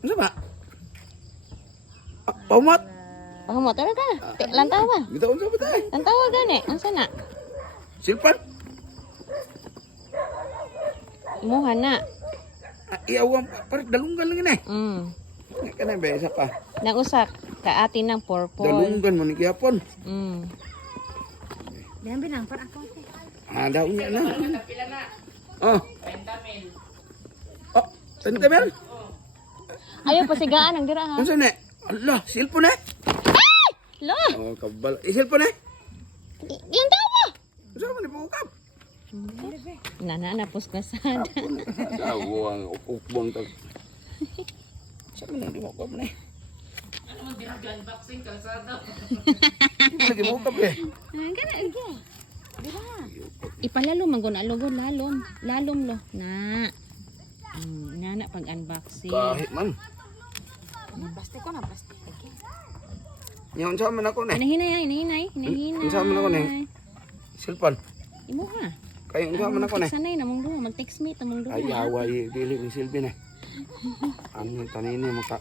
Ano ba? Paumat. Pahumot ra ka. Lantaw ba? Kita unsa ba tay? Lantaw gani. Unsa na? Silpan. Imuha na. Iawang par dalunggan lang ni. Kana ba isa pa? Nang usak ka atin ng purple. Dalunggan mo ni gihapon. Diyan binang para ako. Daw niya na. Oh. Oh, pentamel. Ayaw pasigaan ang dira ha. Unsa ni? Allah, silpon eh. Lo. Oh, kabal. Silpon eh. Lantaw ba? Unsa man ni pukap? Nana pusgasan. Sawang upukbong tag. Sa man di mo ko man eh. Ano man unboxing kalsada. Lagi mo ka eh. Kana ige. Ipalalo man gon alugod lalom. Lalom lo. Na. Nana pag unboxing. Kahit man. Plastic ko na plastic. Nya unsa man ako ni? Hinahinay. Unsa man ako ni? Silpon. Imo ha. Kay unsa man ako ni? Sanay namong duha mag-text me tamong duha. Ay away dili ni Silvin eh. Ano tanini mo ka?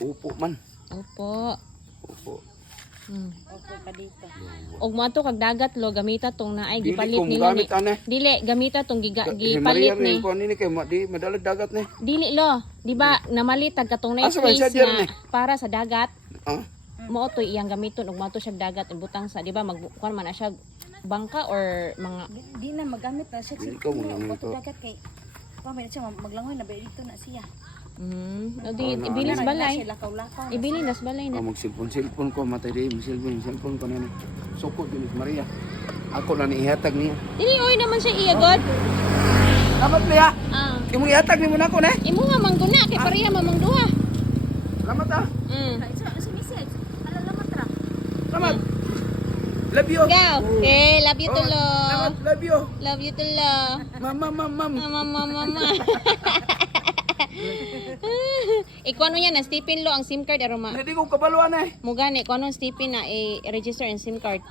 Upo man. Opo. Upo. Opo pa dito. Og mo ato kag dagat lo gamita tong naay Dili gipalit ko nila ni. gamit ane. Dili gamita tong Si Maria gipalit ni ni. ko ni kay di madalag dagat ni. Dili lo, di ba namalit tag katong na Asa ba space siya dyan, na eh? para sa dagat. Ah. Mo to iyang gamiton ug mato siya dagat ibutang sa di ba magkuan man na siya bangka or mga Di na magamit na siya. Dili ko mo naman Ito ito. dagat kay. Pamay na siya maglangoy na ba dito na siya. O di ibilis balay. Lakaw-lakaw. Ibilis balay na. Magsilpon-silpon ko matay di silpon ko na ni. Sukod ni Maria. Ako na ni ihatag niya. Dili oy naman siya iya god. Salamat niya. Ah, Imong ihatag ni mo na ko na. imo nga mangguna kay pareha mamang duha. Salamat ah. Sa message. Alalamat ra. Salamat. Love you. Go. Okay, love you to lo. Salamat, love you. Love you to lo. Mama. Mama. Ikaw ano yan, Stephen lo ang SIM card aroma. Hindi ko kabaluan eh. Mo gani ko anong Stephen na i-register ang SIM card.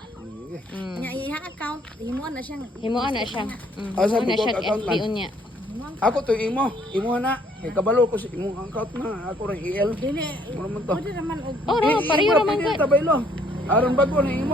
Nya iya account. Himuan na siya. Himuan na siya. Asa Himuan na bukod siya account FB man? niya. Ako to imo na. Kay kabalo ko si imong account na. Ako ring EL. Dili. Ano man to? Pwede naman og Oh, pareho raman ka. ka. Tabay lo. Aron bago ni imo.